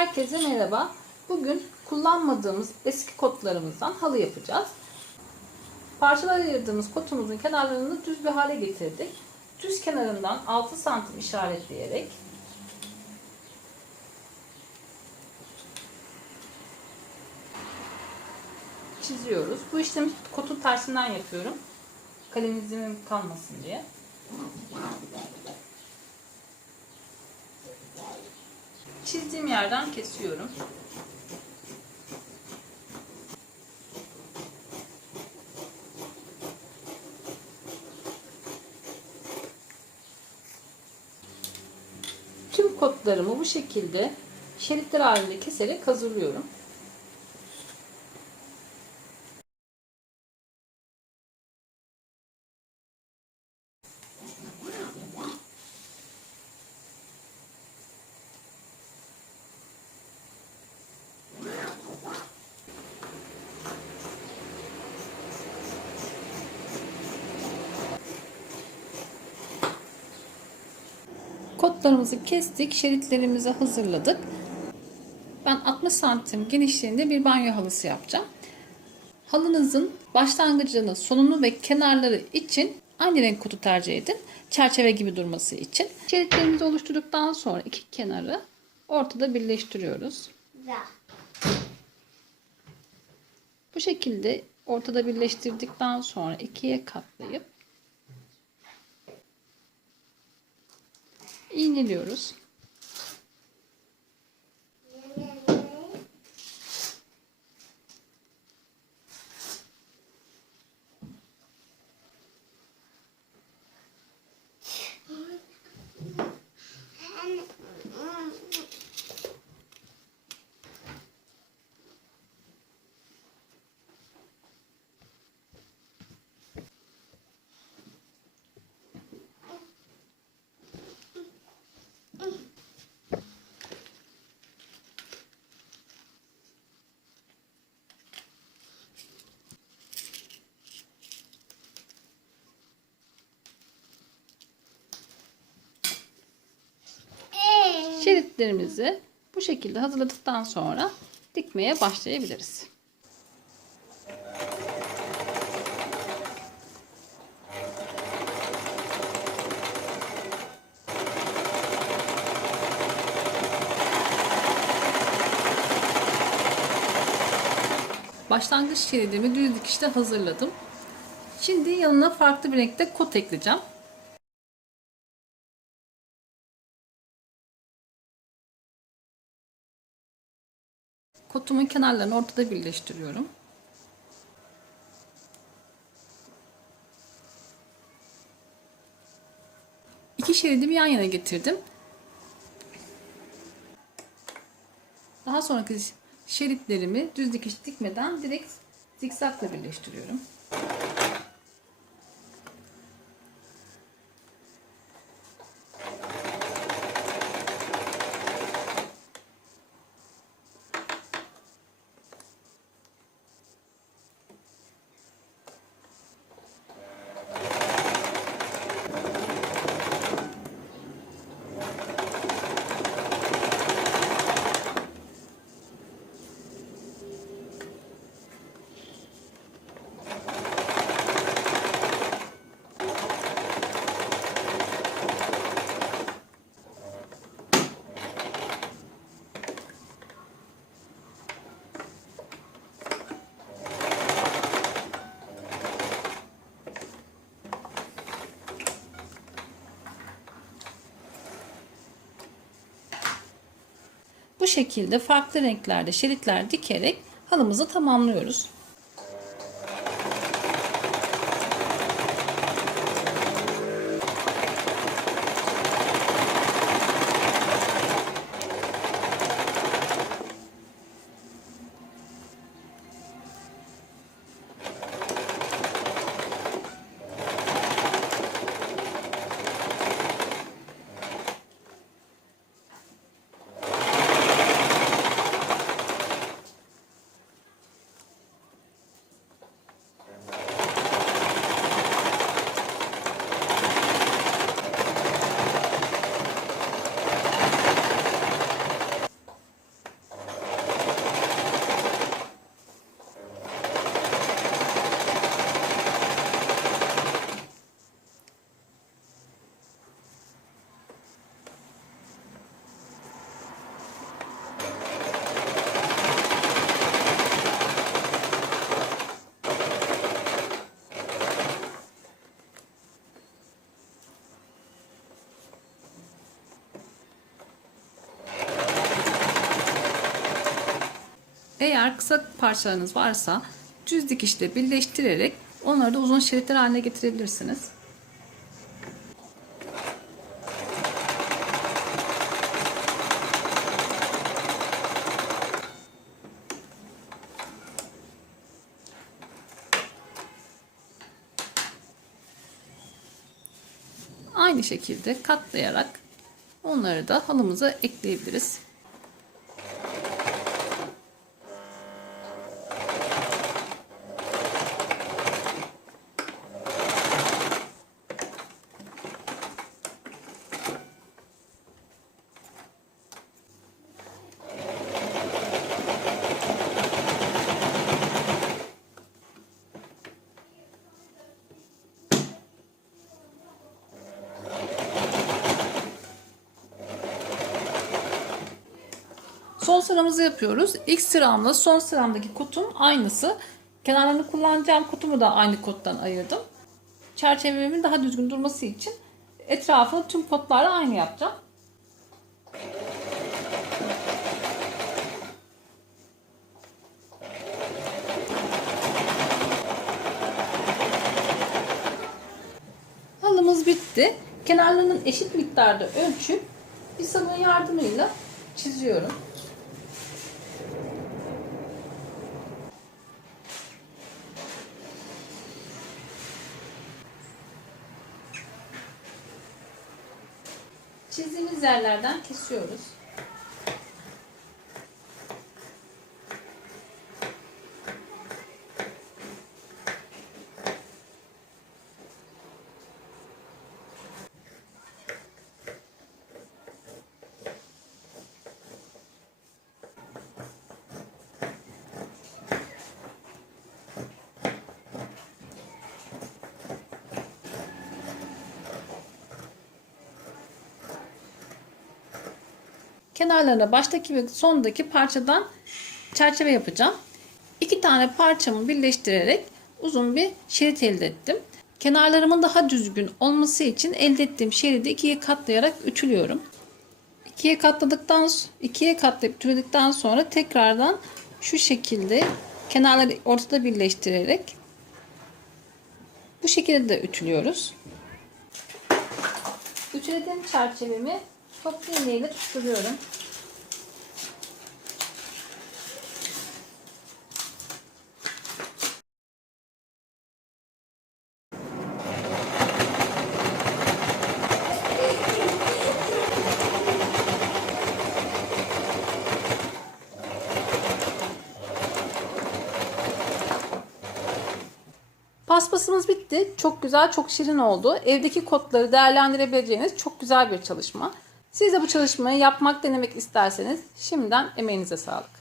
Herkese merhaba. Bugün kullanmadığımız eski kotlarımızdan halı yapacağız. Parçalara ayırdığımız kotumuzun kenarlarını düz bir hale getirdik. Düz kenarından 6 santim işaretleyerek çiziyoruz. Bu işlemi kotun tersinden yapıyorum. Kalem izimim kalmasın diye. Çizdiğim yerden kesiyorum. Tüm kotlarımı bu şekilde şeritler halinde keserek hazırlıyorum. Kotlarımızı kestik, şeritlerimizi hazırladık. Ben 60 santim genişliğinde bir banyo halısı yapacağım. Halınızın başlangıcını, sonunu ve kenarları için aynı renk kotu tercih edin. Çerçeve gibi durması için. Şeritlerimizi oluşturduktan sonra iki kenarı ortada birleştiriyoruz. Bu şekilde ortada birleştirdikten sonra ikiye katlayıp iğneliyoruz. Şeritlerimizi bu şekilde hazırladıktan sonra dikmeye başlayabiliriz. Başlangıç şeridimi düz dikişte hazırladım. Şimdi yanına farklı bir renkte kot ekleyeceğim. Kotumun kenarlarını ortada birleştiriyorum. İki şeridimi yan yana getirdim. Daha sonraki şeritlerimi düz dikiş dikmeden direkt zikzakla birleştiriyorum. Şekilde farklı renklerde şeritler dikerek halımızı tamamlıyoruz. Eğer kısa parçalarınız varsa düz dikişle birleştirerek onları da uzun şeritler haline getirebilirsiniz. Aynı şekilde katlayarak onları da halımıza ekleyebiliriz. Son sıramızı yapıyoruz. İlk sıramla son sıramdaki kutum aynısı. Kenarlarını kullanacağım kutumu da aynı kottan ayırdım. Çerçevemin daha düzgün durması için etrafını tüm potlarla aynı yapacağım. Halımız bitti. Kenarlarının eşit miktarda ölçüp bir sabun yardımıyla çiziyorum. Çizdiğimiz yerlerden kesiyoruz. Kenarlarına baştaki ve sondaki parçadan çerçeve yapacağım. İki tane parçamı birleştirerek uzun bir şerit elde ettim. Kenarlarımın daha düzgün olması için elde ettiğim şeridi ikiye katlayarak ütülüyorum. İkiye katladıktan ikiye katlayıp ütüledikten sonra tekrardan şu şekilde kenarları ortada birleştirerek bu şekilde de ütülüyoruz. Ütülediğim çerçevemi toplu iğneyle tutturuyorum. Paspasımız bitti. Çok güzel, çok şirin oldu. Evdeki kodları değerlendirebileceğiniz çok güzel bir çalışma. Siz de bu çalışmayı yapmak, denemek isterseniz şimdiden emeğinize sağlık.